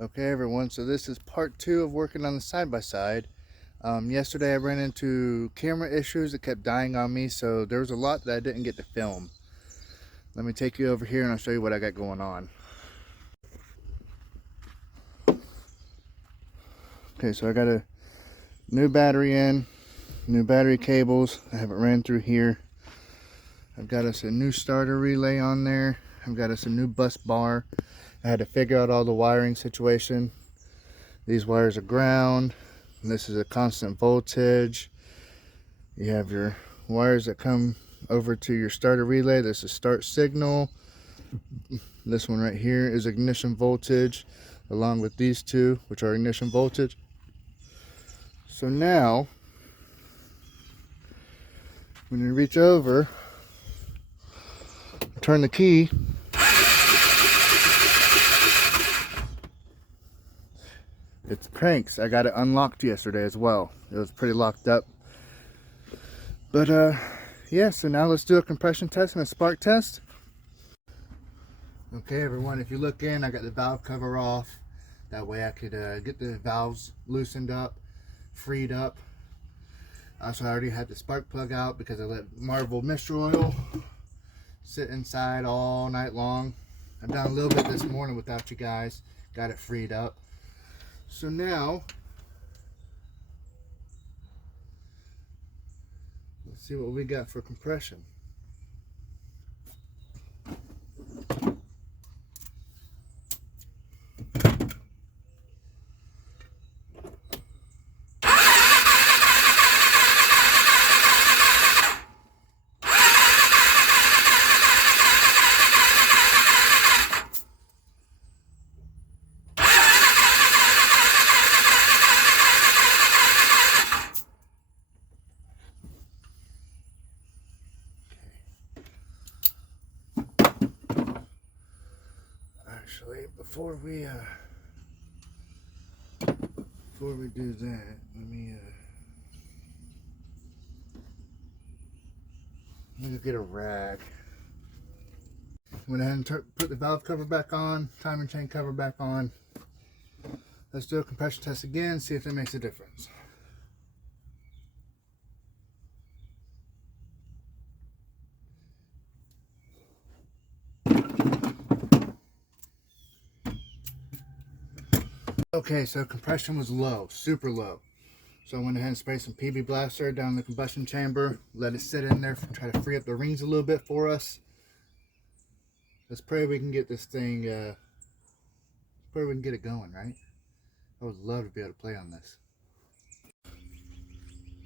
Okay everyone, so this is part 2 of working on the side-by-side. Yesterday I ran into camera issues that kept dying on me, so there was a lot that I didn't get to film. Let me take you over here and I'll show you what I got going on. Okay, so I got a new battery in, new battery cables. I have it ran through here. I've got us a new starter relay on there. I've got us a new bus bar. I had to figure out all the wiring situation. These wires are ground. This is a constant voltage. You have your wires that come over to your starter relay. This is start signal. This one right here is ignition voltage, along with these two, which are ignition voltage. So now, when you reach over, turn the key, it cranks. I got it unlocked yesterday as well. It was pretty locked up. But yeah, so now let's do a compression test and a spark test. Okay everyone, if you look in, I got the valve cover off. That way I could get the valves loosened up, freed up. Also, I already had the spark plug out because I let Marvel Mixture Oil sit inside all night long. I've done a little bit this morning without you guys. Got it freed up. So now, let's see what we got for compression. Actually, before we do that, let me go get a rag. Went ahead and put the valve cover back on, timing chain cover back on. Let's do a compression test again, see if it makes a difference. Okay, so compression was low, super low. So I went ahead and sprayed some PB Blaster down the combustion chamber, let it sit in there, try to free up the rings a little bit for us. Let's pray we can get this thing, pray we can get it going, right? I would love to be able to play on this.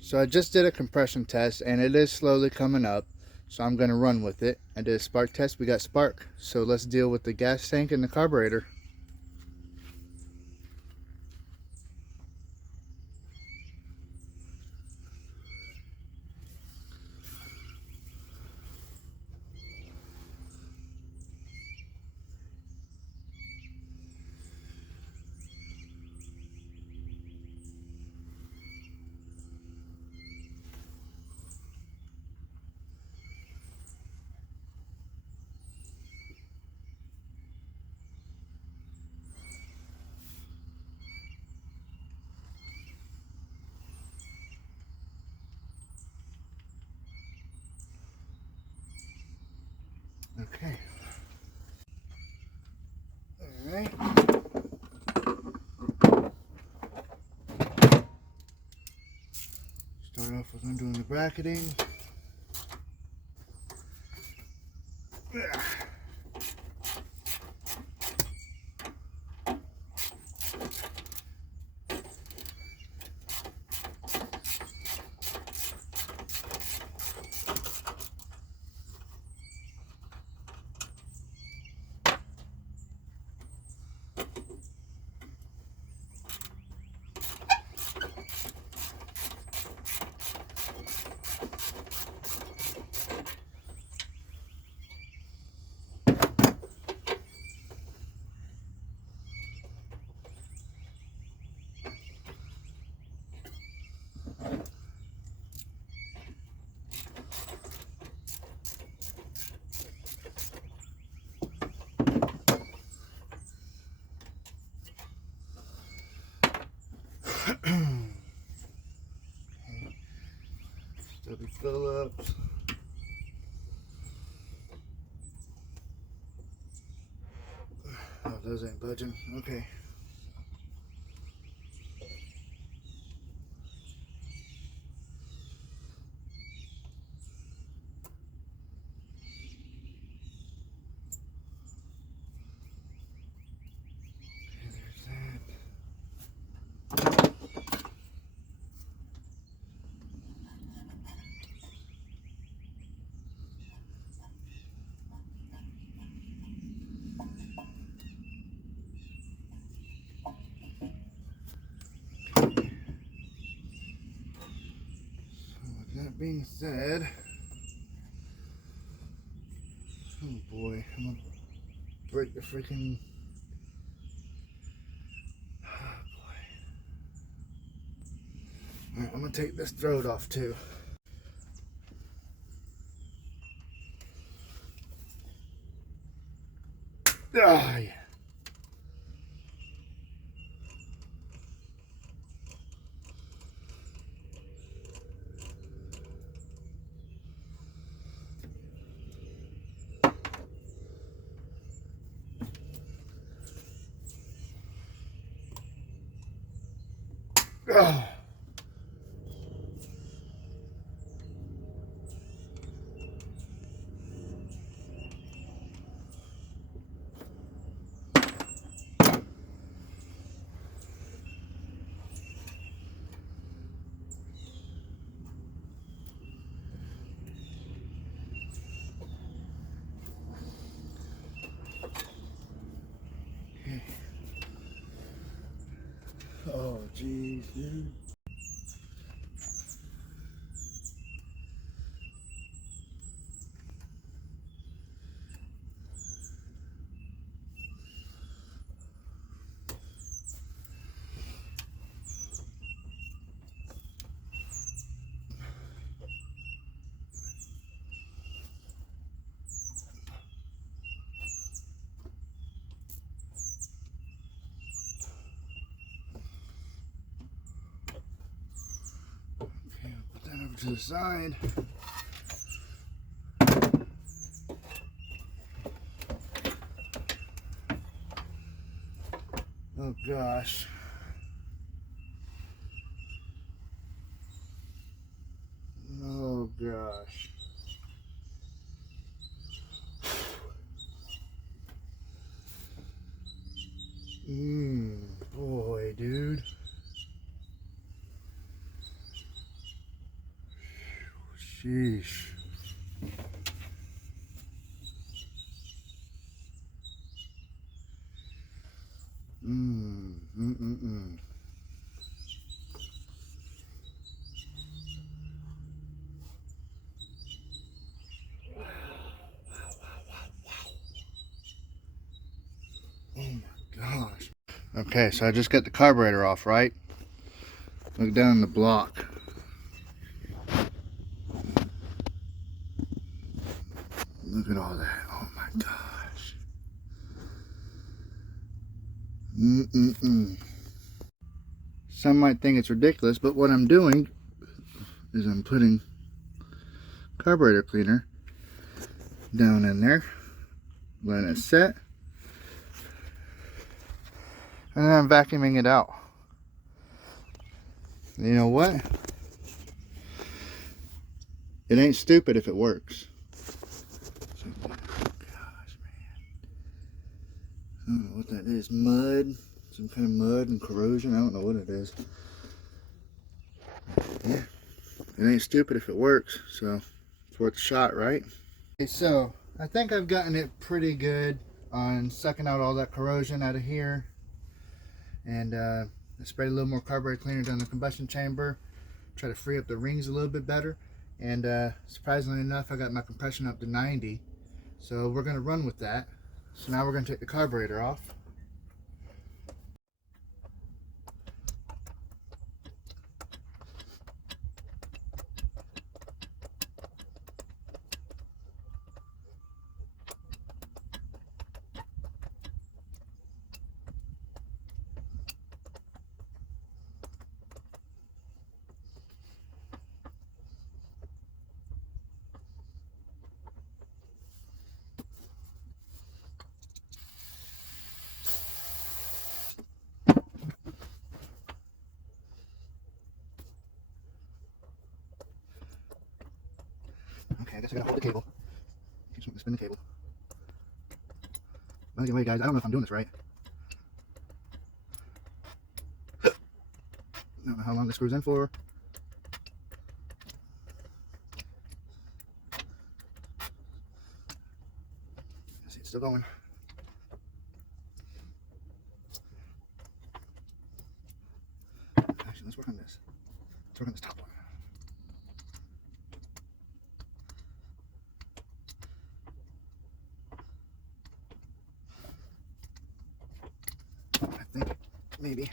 So I just did a compression test and it is slowly coming up. So I'm going to run with it. I did a spark test, we got spark. So let's deal with the gas tank and the carburetor. Okay. Alright. Start off with undoing the bracketing. Phillips. Oh, those ain't budging. Okay. That being said, oh boy, I'm gonna break the freaking, oh boy. Alright, I'm gonna take this throat off too. Ah, yeah. Ah. Oh, jeez, dude. Okay, I'll put that over to the side. Oh gosh. Oh gosh. Boy, dude. Sheesh. Mm, mm, mm, mm. Oh my gosh. Okay, so I just got the carburetor off, right? Look down the block. Look at all that. Oh my gosh. Mm-mm-mm. Some might think it's ridiculous, but what I'm doing is I'm putting carburetor cleaner down in there, letting it set, and then I'm vacuuming it out. You know what? It ain't stupid if it works. So, oh gosh, man. I don't know what that is. Mud? Some kind of mud and corrosion? I don't know what it is. Yeah. It ain't stupid if it works, so it's worth a shot, right? Okay, so I think I've gotten it pretty good on sucking out all that corrosion out of here. And I sprayed a little more carburetor cleaner down the combustion chamber. Try to free up the rings a little bit better. And surprisingly enough, I got my compression up to 90. So we're going to run with that. So now we're going to take the carburetor off. guess I gotta hold the cable. Keeps wanting to spin the cable. By the way, guys, I don't know if I'm doing this right. I don't know how long this screws in for. See, it's still going. Actually, let's work on this. Let's work on this top one. I think maybe.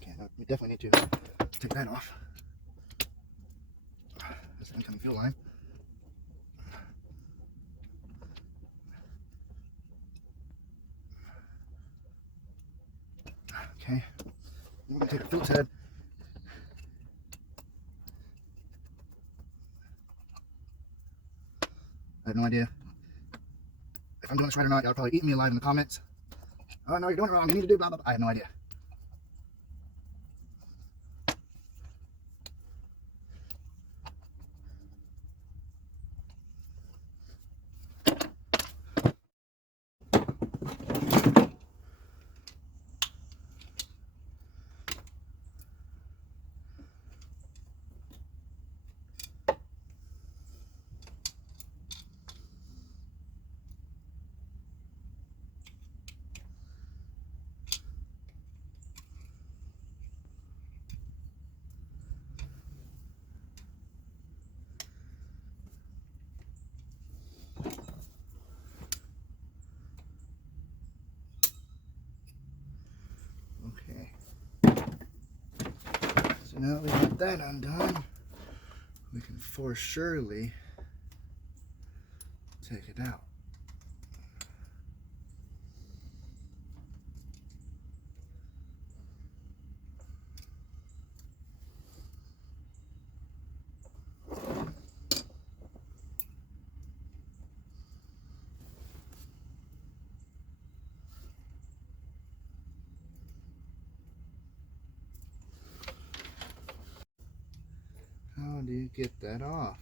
Okay, no, we definitely need to take that off. That's the incoming fuel line. Okay, I'm gonna take a Phillips head. I have no idea if I'm doing this right or not. Y'all probably eat me alive in the comments. Oh no, you're doing it wrong. You need to do blah blah blah. I have no idea. Okay. So now that we got that undone, we can for surely take it out. How do you get that off?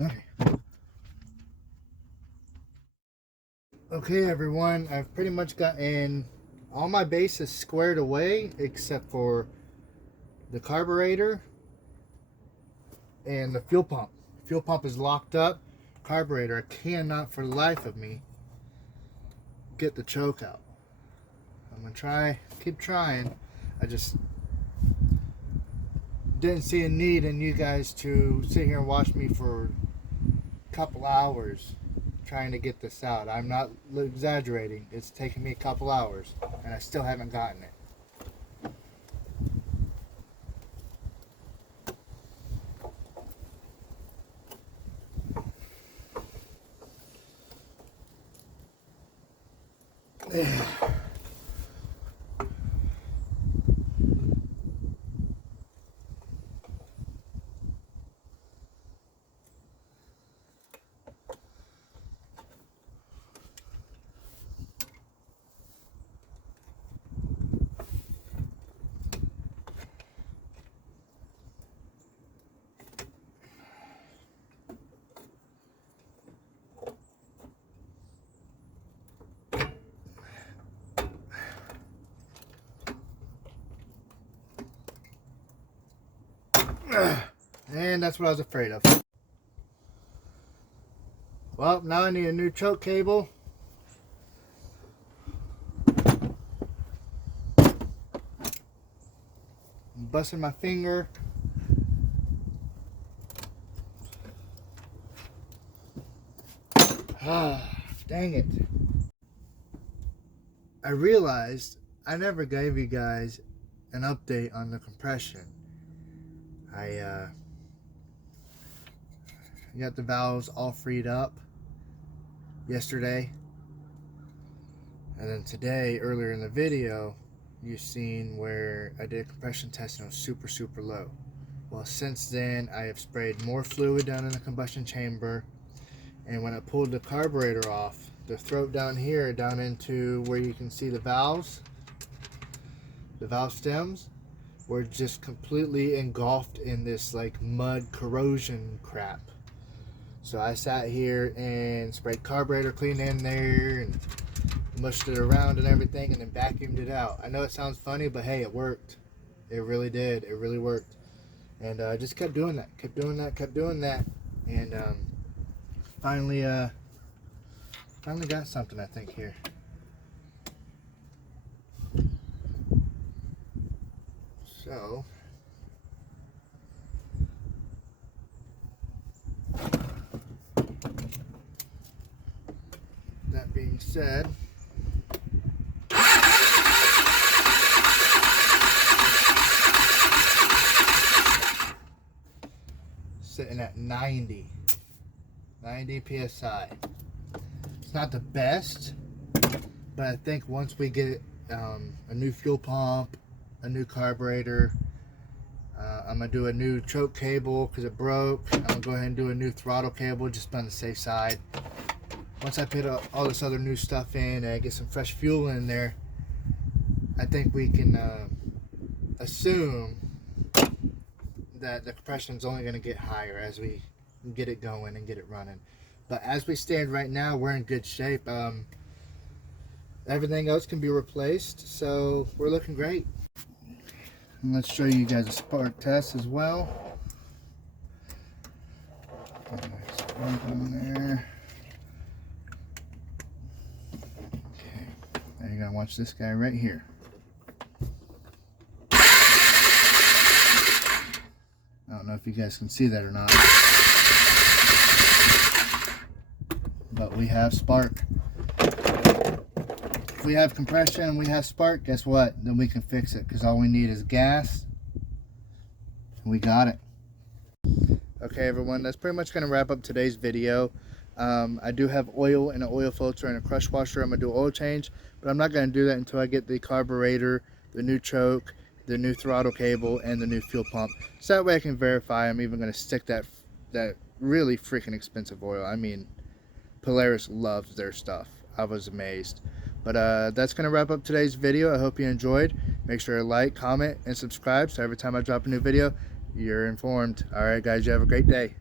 Okay. Okay, everyone, I've pretty much gotten all my bases squared away except for the carburetor and the fuel pump. Fuel pump is locked up. Carburetor, I cannot for the life of me get the choke out. I'm gonna try, keep trying. I just didn't see a need in you guys to sit here and watch me for a couple hours trying to get this out. I'm not exaggerating. It's taken me a couple hours and I still haven't gotten it. And that's what I was afraid of. Well, now I need a new choke cable. I'm busting my finger. Dang it. I realized I never gave you guys an update on the compression. I got the valves all freed up yesterday, and then today, earlier in the video, you've seen where I did a compression test and it was super low. Well, since then I have sprayed more fluid down in the combustion chamber, and when I pulled the carburetor off, the throat down here, down into where you can see the valves, the valve stems were just completely engulfed in this like mud corrosion crap. So I sat here and sprayed carburetor clean in there and mushed it around and everything, and then vacuumed it out. I know it sounds funny, but hey, it worked. It really did. It really worked. And I just kept doing that, kept doing that, and finally got something, I think, here. So that being said, sitting at 90 psi. It's not the best, but I think once we get a new fuel pump, a new carburetor, I'm gonna do a new choke cable because it broke. I'm gonna go ahead and do a new throttle cable just on the safe side. Once I put all this other new stuff in and get some fresh fuel in there, I think we can assume that the compression is only going to get higher as we get it going and get it running. But as we stand right now, we're in good shape. Everything else can be replaced, so we're looking great. And let's show you guys a spark test as well. Spark on there. Okay, now you're going to watch this guy right here. I don't know if you guys can see that or not, but we have spark. If we have compression and we have spark, guess what? Then we can fix it, because all we need is gas, and we got it. Okay, everyone, that's pretty much going to wrap up today's video. I do have oil and an oil filter and a crush washer. I'm going to do oil change, but I'm not going to do that until I get the carburetor, the new choke, the new throttle cable, and the new fuel pump, so that way I can verify. I'm even going to stick that really freaking expensive oil. I mean, Polaris loves their stuff. I was amazed. But that's going to wrap up today's video. I hope you enjoyed. Make sure to like, comment, and subscribe, so every time I drop a new video, you're informed. Alright guys, you have a great day.